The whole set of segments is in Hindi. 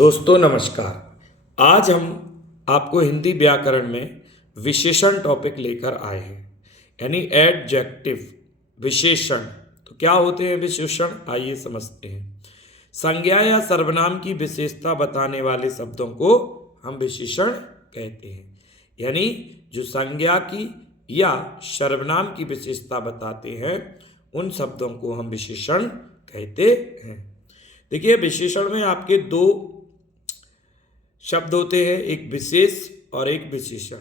दोस्तों नमस्कार। आज हम आपको हिंदी व्याकरण में विशेषण टॉपिक लेकर आए हैं, यानी एडजेक्टिव विशेषण। तो क्या होते हैं विशेषण, आइए समझते हैं। संज्ञा या सर्वनाम की विशेषता बताने वाले शब्दों को हम विशेषण कहते हैं, यानी जो संज्ञा की या सर्वनाम की विशेषता बताते हैं उन शब्दों को हम विशेषण कहते हैं। देखिए, विशेषण में आपके दो शब्द होते हैं, एक विशेष और एक विशेषण।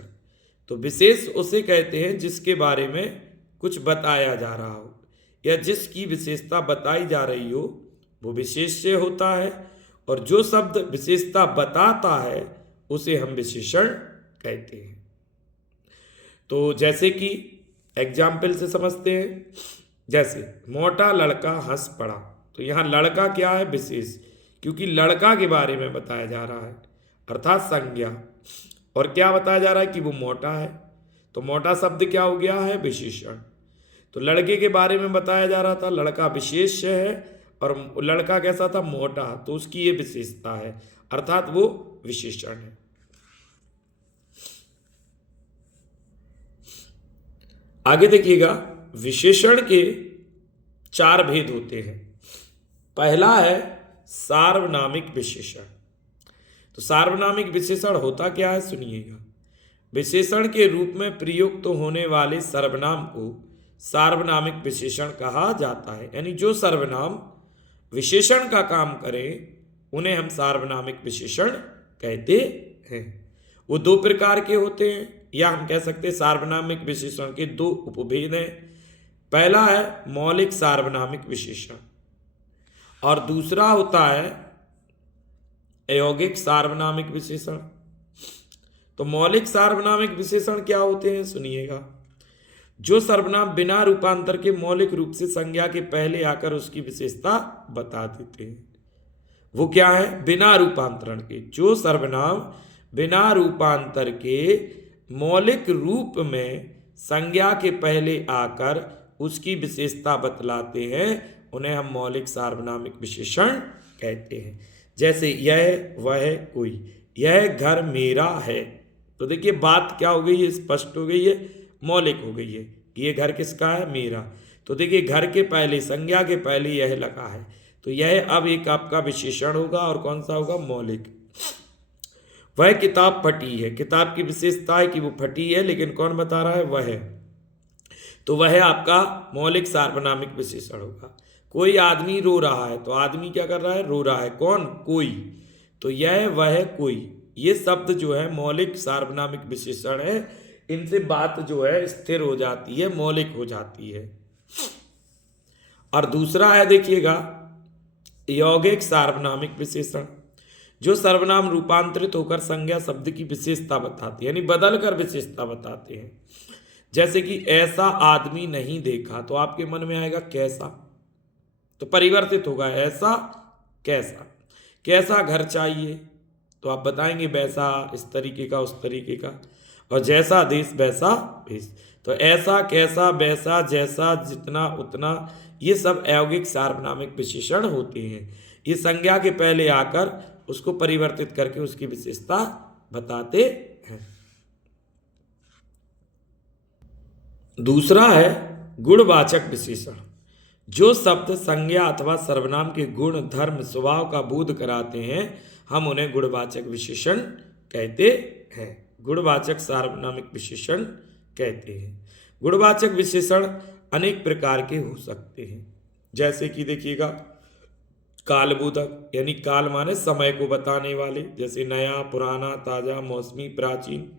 तो विशेष उसे कहते हैं जिसके बारे में कुछ बताया जा रहा हो या जिसकी विशेषता बताई जा रही हो, वो विशेष से होता है। और जो शब्द विशेषता बताता है उसे हम विशेषण कहते हैं। तो जैसे कि एग्जाम्पल से समझते हैं, जैसे मोटा लड़का हंस पड़ा। तो यहाँ लड़का क्या है, विशेष, क्योंकि लड़का के बारे में बताया जा रहा है, अर्थात संज्ञा। और क्या बताया जा रहा है कि वो मोटा है, तो मोटा शब्द क्या हो गया है, विशेषण। तो लड़के के बारे में बताया जा रहा था, लड़का विशेष है और लड़का कैसा था, मोटा, तो उसकी ये विशेषता है, अर्थात वो विशेषण है। आगे देखिएगा, विशेषण के चार भेद होते हैं। पहला है सार्वनामिक विशेषण। तो सार्वनामिक विशेषण होता क्या है, सुनिएगा। विशेषण के रूप में प्रयुक्त होने वाले सर्वनाम को सार्वनामिक विशेषण कहा जाता है, यानी जो सर्वनाम विशेषण का काम करें उन्हें हम सार्वनामिक विशेषण कहते हैं। वो दो प्रकार के होते हैं, या हम कह सकते हैं सार्वनामिक विशेषण के दो उपभेद हैं। पहला है मौलिक सार्वनामिक विशेषण और दूसरा होता है यौगिक सार्वनामिक विशेषण। तो मौलिक सार्वनामिक विशेषण क्या होते हैं, सुनिएगा। जो सर्वनाम बिना रूपांतर के मौलिक रूप से संज्ञा के पहले आकर उसकी विशेषता बता देते हैं, वो क्या है, बिना रूपांतरण के। जो सर्वनाम बिना रूपांतर के मौलिक रूप में संज्ञा के पहले आकर उसकी विशेषता बतलाते हैं उन्हें हम मौलिक सार्वनामिक विशेषण कहते हैं। जैसे यह, वह, कोई। यह घर मेरा है, तो देखिए बात क्या हो गई है, स्पष्ट हो गई है, मौलिक हो गई है कि ये घर किसका है, मेरा। तो देखिए घर के पहले, संज्ञा के पहले यह लगा है, तो यह अब एक आपका विशेषण होगा। और कौन सा होगा, मौलिक। वह किताब फटी है, किताब की विशेषता है कि वो फटी है, लेकिन कौन बता रहा है, वह। तो वह आपका मौलिक सार्वनामिक विशेषण होगा। कोई आदमी रो रहा है, तो आदमी क्या कर रहा है, रो रहा है, कौन, कोई। तो यह, वह, कोई, ये शब्द जो है मौलिक सार्वनामिक विशेषण है। इनसे बात जो है स्थिर हो जाती है, मौलिक हो जाती है। और दूसरा है, देखिएगा, यौगिक सार्वनामिक विशेषण। जो सर्वनाम रूपांतरित होकर संज्ञा शब्द की विशेषता बताते हैं, यानी बदल कर विशेषता बताते हैं। जैसे कि ऐसा आदमी नहीं देखा, तो आपके मन में आएगा कैसा, तो परिवर्तित होगा, ऐसा कैसा। कैसा घर चाहिए, तो आप बताएंगे वैसा, इस तरीके का, उस तरीके का। और जैसा देश वैसा भेष। तो ऐसा, कैसा, वैसा, जैसा, जितना, उतना, ये सब यौगिक सार्वनामिक विशेषण होते हैं। ये संज्ञा के पहले आकर उसको परिवर्तित करके उसकी विशेषता बताते हैं। दूसरा है गुणवाचक विशेषण। जो शब्द संज्ञा अथवा सर्वनाम के गुण, धर्म, स्वभाव का बोध कराते हैं हम उन्हें गुणवाचक विशेषण कहते हैं, गुणवाचक सार्वनामिक विशेषण कहते हैं। गुणवाचक विशेषण अनेक प्रकार के हो सकते हैं। जैसे कि देखिएगा, कालबोधक, यानी काल माने समय को बताने वाले, जैसे नया, पुराना, ताजा, मौसमी, प्राचीन।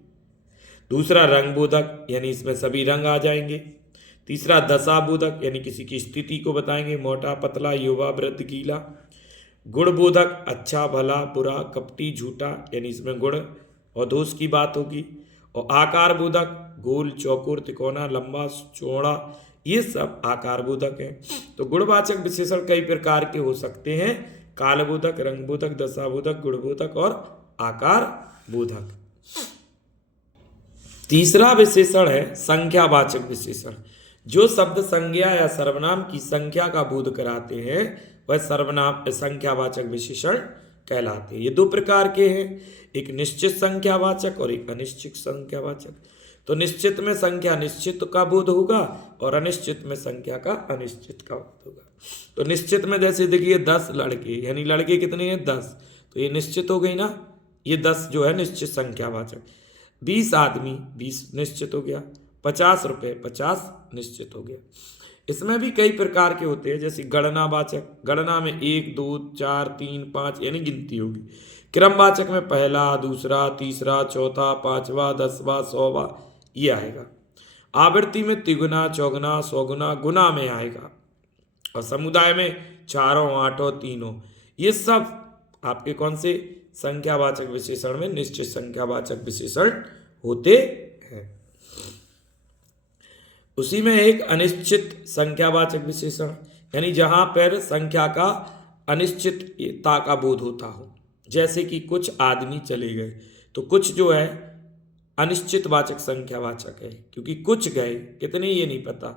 दूसरा रंगबोधक, यानी इसमें सभी रंग आ जाएंगे। तीसरा दशाबोधक, यानी किसी की स्थिति को बताएंगे, मोटा, पतला, युवा, वृद्ध, गीला। गुणबोधक, अच्छा, भला, बुरा, कपटी, झूठा, यानी इसमें गुण और दोष की बात होगी। और आकार बोधक, गोल, चौकोर, तिकोना, लंबा, चौड़ा, ये सब आकार बोधक हैं। तो गुणवाचक विशेषण कई प्रकार के हो सकते हैं, कालबोधक, रंगबोधक, दशाबोधक, गुणबोधक और आकार बोधक। तीसरा विशेषण है संख्यावाचक विशेषण। जो शब्द संज्ञा या सर्वनाम की संख्या का बोध कराते हैं वह सर्वनाम संख्यावाचक विशेषण कहलाते हैं। ये दो प्रकार के हैं, एक निश्चित संख्यावाचक और एक अनिश्चित संख्यावाचक। तो निश्चित में संख्या निश्चित का बोध होगा और अनिश्चित में संख्या का अनिश्चित का बोध होगा। तो निश्चित में जैसे देखिए 10 लड़के, यानी लड़के कितने हैं 10, तो ये निश्चित हो गई ना, ये 10 जो है निश्चित संख्यावाचक। 20 आदमी 20 निश्चित हो गया। 50 रुपये 50 निश्चित हो गया। इसमें भी कई प्रकार के होते हैं, जैसे गणनावाचक, गणना में 1 2 4 3 5 यानी गिनती होगी। क्रमवाचक में पहला, दूसरा, तीसरा, चौथा, पांचवा, 10वां, 100वां ये आएगा। आवृत्ति में तिगुना, चौगुना, सौगुना, गुना में आएगा। और समुदाय में चारों, आठों, तीनों, ये सब आपके कौन से संख्यावाचक विशेषण में निश्चित संख्यावाचक विशेषण होते हैं। उसी में एक अनिश्चित संख्यावाचक विशेषण, यानी जहां पर संख्या का अनिश्चितता का बोध होता हो। जैसे कि कुछ आदमी चले गए, तो कुछ जो है अनिश्चितवाचक संख्यावाचक है, क्योंकि कुछ गए, कितने ये नहीं पता।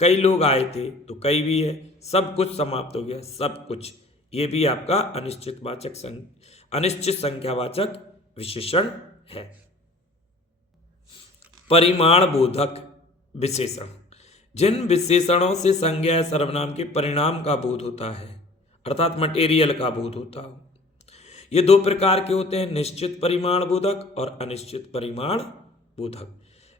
कई लोग आए थे तो कई भी है। सब कुछ समाप्त हो गया, सब कुछ, ये भी आपका अनिश्चित संख्यावाचक विशेषण है। परिमाण बोधक विशेषण, जिन विशेषणों से संज्ञा या सर्वनाम के परिणाम का बोध होता है, अर्थात मटेरियल का बोध होता हो। ये दो प्रकार के होते हैं, निश्चित परिमाण बोधक और अनिश्चित परिमाण बोधक।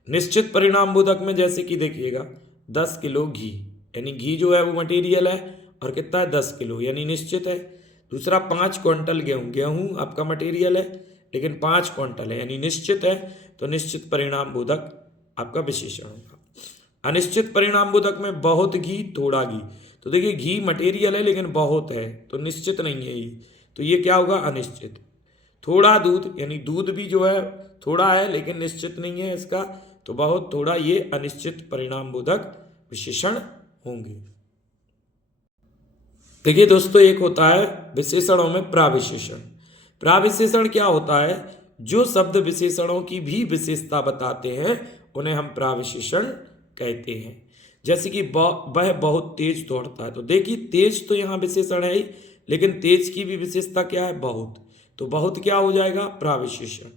निश्चित परिणाम बोधक में जैसे कि देखिएगा 10 किलो घी, यानी घी जो है वो मटेरियल है और कितना है 10 किलो, यानी निश्चित है। दूसरा 5 क्विंटल गेहूँ, गेहूँ आपका मटेरियल है लेकिन 5 क्विंटल है, यानी निश्चित है। तो निश्चित परिणाम बोधक आपका विशेषण होगा। अनिश्चित परिणाम बोधक में बहुत घी, थोड़ा घी, तो देखिए घी मटेरियल है लेकिन बहुत है, तो निश्चित नहीं है ये, तो ये क्या होगा अनिश्चित। थोड़ा दूध, यानी दूध भी जो है थोड़ा है लेकिन निश्चित नहीं है इसका, तो बहुत, थोड़ा, ये अनिश्चित परिणाम बोधक विशेषण होंगे। देखिए दोस्तों, एक होता है विशेषणों में प्राविशेषण। प्राविशेषण क्या होता है, जो शब्द विशेषणों की भी विशेषता बताते हैं उन्हें हम प्राविशेषण कहते हैं। जैसे कि वह बहुत तेज दौड़ता है, तो देखिए तेज तो यहाँ विशेषण है ही, लेकिन तेज की भी विशेषता क्या है, बहुत, तो बहुत क्या हो जाएगा प्राविशेषण।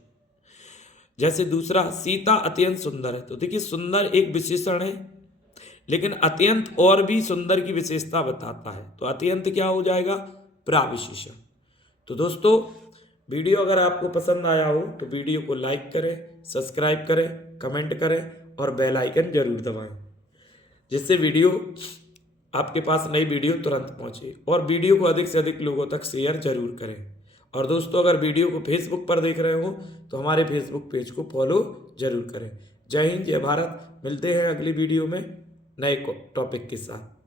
जैसे दूसरा, सीता अत्यंत सुंदर है, तो देखिए सुंदर एक विशेषण है लेकिन अत्यंत और भी सुंदर की विशेषता बताता है, तो अत्यंत क्या हो जाएगा प्राविशेषण। तो दोस्तों, वीडियो अगर आपको पसंद आया हो तो वीडियो को लाइक करें, सब्सक्राइब करें, कमेंट करें और बेल आइकन जरूर दबाएं, जिससे वीडियो आपके पास नई वीडियो तुरंत पहुंचे। और वीडियो को अधिक से अधिक लोगों तक शेयर जरूर करें। और दोस्तों, अगर वीडियो को फेसबुक पर देख रहे हो तो हमारे फेसबुक पेज को फॉलो जरूर करें। जय हिंद, जय भारत। मिलते हैं अगली वीडियो में नए टॉपिक के साथ।